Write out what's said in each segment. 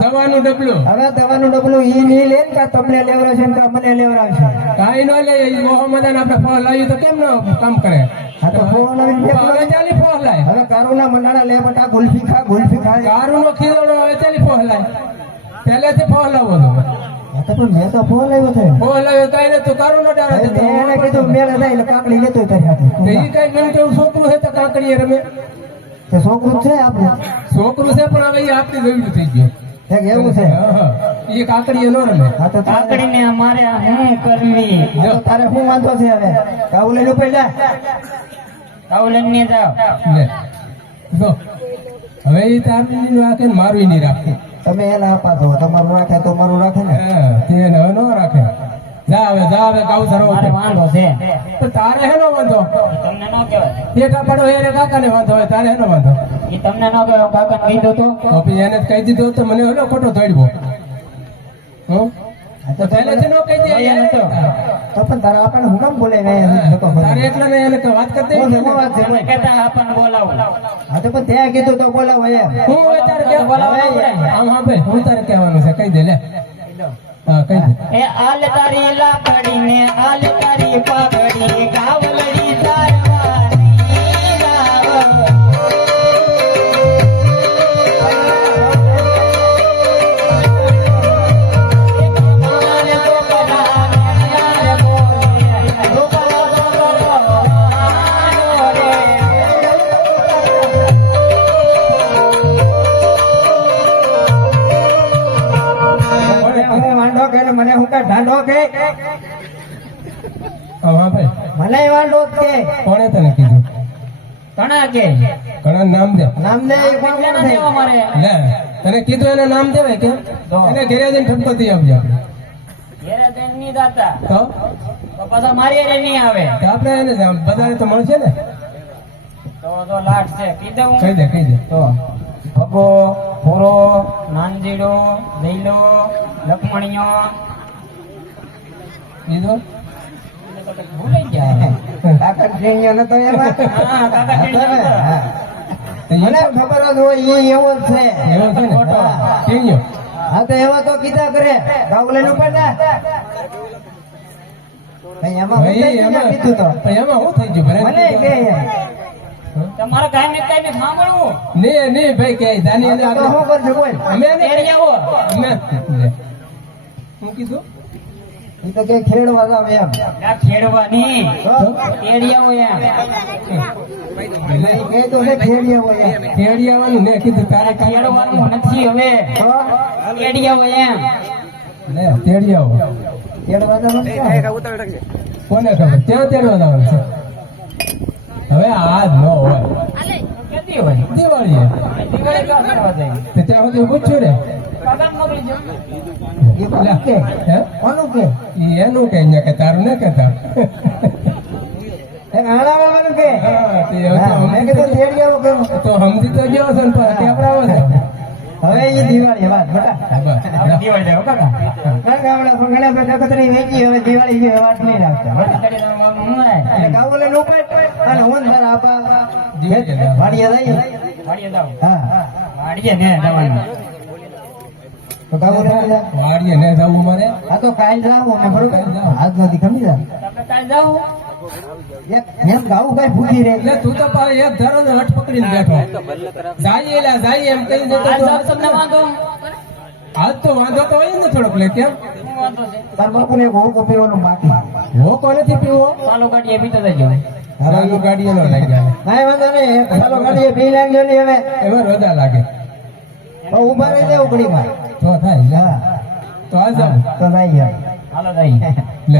દવાનું ડબલું. હવે દવાનું ડબલું ઈ નહીં લે ને કે તમને લેવડાવશે કે મને લેવડાવશે. કાંઈ ન લે એ મોહમ્મદ આપણે ફોન લાવ્યું તો કેમ ન કામ કરે? હા તો ફોન હવે ચાલી ફોન લાય. હવે કારુના મંડાણા લે બટા ગુલ્ફી ખા ગુલ્ફી ખા ગારું નો હવે ચાલી ફોન લાય. પહેલેથી ફોન લાવો તો. તો પણ મેં તો ફોન આવ્યો છે. ફોન લાવ્યો ને તું નો ડાળો હવે એને કીધું મેળે જાય એટલે કાકડી લેતો તારી તો ઈ કાંઈ ગમે તેવું છોકરું તો કાંકડીએ રમે. તે છોકરું છે આપણું. છોકરું છે પણ હવે ઈ આપણી ગયું થઈ ગયું. એવું છે? હા, એ કાંકડીએ ન રમે. તારે કાકડીને અમારે શું કરવી. તો તારે શું વાંધો છે હવે? કાવું લઈને ઉપર જા. કાઉલન ને જાઓ લે. જો હવે એ તારની ને મારું નહીં રાખે. તમે એના આપા દો. તમારું રાખે તો મારું રાખે ને. હા, તે ન રાખે. જા હવે કાઉ સરો મારે વાંધો છે. તો તારે હેનો વાંધો? તમને ન કહેવાય. પેટા પડો એને કાકાને વાંધો હોય તારે હેનો વાંધો? એ તમને ન કહેવાય કાકા કીધું તો. તો પછી એને જ કહી દીધો તો મને હેલો ખોટો ધોડવો હં? તો તો પહેલેથી ન કહી દે. એને તો. તો પણ તારા આપણને હું કામ બોલે ને તારે? ને એને વાત કરતી હું વાત છે? તમે કહેતા આપણને બોલાવો. હા તો પણ ત્યાં કીધું તો બોલાવો એમ. હું તારે કે બોલાવવા પડે. આમ હા ભાઈ હું તારે કહેવાનું છે કહી દે લે. હા કહી દે એ આલ તારી લાકડી ને આલ તારી પાઘડી મને વાંઢો જ કે. કોણે તને કીધું? ઘણા કે. ઘણા નામ દે. નામ ને કોણ કોણ કેટલા છે? લે તને કીધું એને નામ દેવાય કે? એને ઘેરે જઈને ઠપકો દઈ ઘેરે જઈને નહીં દાતા. તો? તો પાછા મારી હારે નહીં આવે. આપણે એને જ બધાને તો મળશે ને? તો તો લાટ છે. કીધું કહી દે કહી દે. તો. ભગો પૂરો નાનજીડો લઈલો લખમણીયો કીધું ભૂલાઈ ગયા કાકા ઠેંગિયો નતો એમાં હા, કાકા ઠેંગિયો મને ખબર જ હોય ઈ એવો જ છે. એવો છે ને? ખોટો. હા. તો એવા તો કીધા કરે. રાહુલ ઉપર ના એમાં હું ભાઈ એમાં શું થઈ ગયું? મને કે તમારે કાંઈ ને કાંઈ ને સાંભળવું ભાઈ કે જાની તો શું આપણે બોલ. અમે અમે. કીધું? તો કે ખેડવા જાવ એમ. તો ખેડિયા હોય ને કીધું તારે ખેડવાનું નથી હવે. તો? એરિયાઓ એમ. લે તેડી આવો ખેડવા જાવ. કોને ખબર? ત્યાં તેડવા જવાનું છે. હવે આ ન હોય. દિવાળી ક્યાં કરવા જાય? તે ત્યાં સુધી પૂછ્યું ને? મોકલી હે? કોનું કે? એનું કે અહીંયા કે તારું ને કેતા એ તે સમજી તો ગયો છે ને હવે ઈ દિવાળી વાત બટા. દિવાળી કાકા કારણ કે બધા કતરી વેચી હવે દિવાળી જેવી વાત નહીં રાખતા. કાબુલે નું ઉપાડ અને હું તારા આપા. વાડીએ જઈએ. વાડીએ જાઓ. હા. વાડીએ ને જવાનું. તો વાડીએ ને જવું મારે આ તો કાલ જાવ ને બરોબર? આજ નથી ખમી જા તમે કાંઈ જાઓ? એમ ગાવું કઈ ભૂખી રે એટલે તું તો પાછો એક ધરો ને હઠ પકડીને બેઠો. જાય એલા જાય એમ કહી દેતો તો. તમને વાંધો? આજ તો વાંધો તો હોય ને થોડોક લે કેમ? તાર બાપુ ને હોકો પીવાનું નથી પીવો? ચાલો ગાડીએ પીતો જજો. હારાનું ગાડીએ ન લાગ્યા કાંઈ વાંધો નહીં ચાલો ગાડીએ પી લાગ્યો ને હવે. એમાં રોદા લાગે. તો ઊભા રહી જાય ઉઘડી માં તો થાય લા. તો આ જાવ તો નહીં યાર હાલો નહીં લે.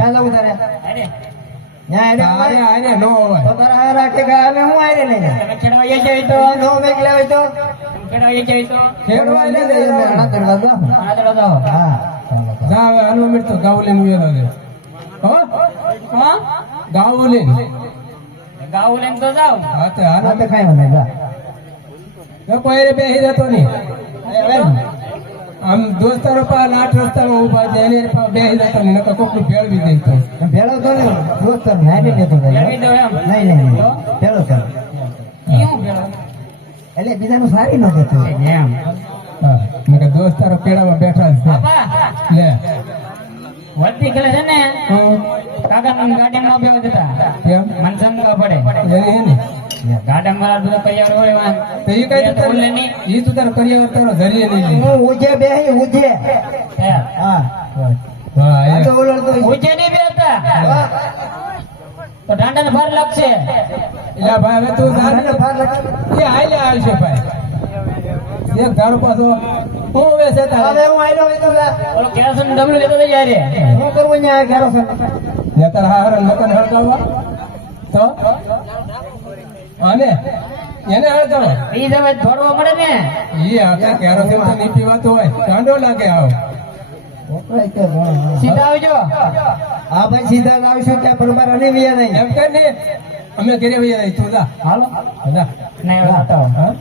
જવું લે હવે હાલો મિત્ર તો લે હો? તો હાલો. તો કાંઈ નહીં, જા. કોઈ જતો નહીં. આમ દોસ્તારો પા લાટ રસ્તામાં ઊભા છે એની પા બે જતો નકર કોકનું ભેળવી દઈ તો. ભેળો તો નહીં દોસ્ત નાની લેતો. નહીં નહીં. ભેળો? કર. એટલે બીજાનું સારી ન દેતું એમ. કે દોસ્તારો પેડામાં બેઠા છે. લે. વધતી કરે છે ને હમ. કાકા મને બેવા દેતા કેમ? મને સમજવા પડે. એની. એની ગાર્ડન બધા તૈયાર હોય વાં. તો ઈ કઈ તું નહીં. ઈ તું તારે કરિયર તારો જરીએ નહીં હું ઉજે બેહી ઉજે. હા. હા. તો ઓલો તો ઉજ્જૈન નહીં બેસતા તો દાંડાને ભાર લાગશે. એલા ભાઈ હવે તું ભાર. એ એક ધારો પાછો હું વેસે હવે હું આયલો લો તો ઓલો કેરોસીન ડબલું લેતો જઈ હું ન્યા હાર મકાન તો? અને એને હળગાવવા ઈ હવે દોડવા પડે ને. ઈ આપણે કેરોસીન તો નહીં વાત હોય. ગાંડો લાગે આવો. સીધા આવજો. હા ભાઈ સીધા લાવશો ત્યાં પરમાર અને વિયા નહીં. એમ કે ને અમે ઘરે વિયા તું જા. હાલો. જા. નહીં વાતા હા?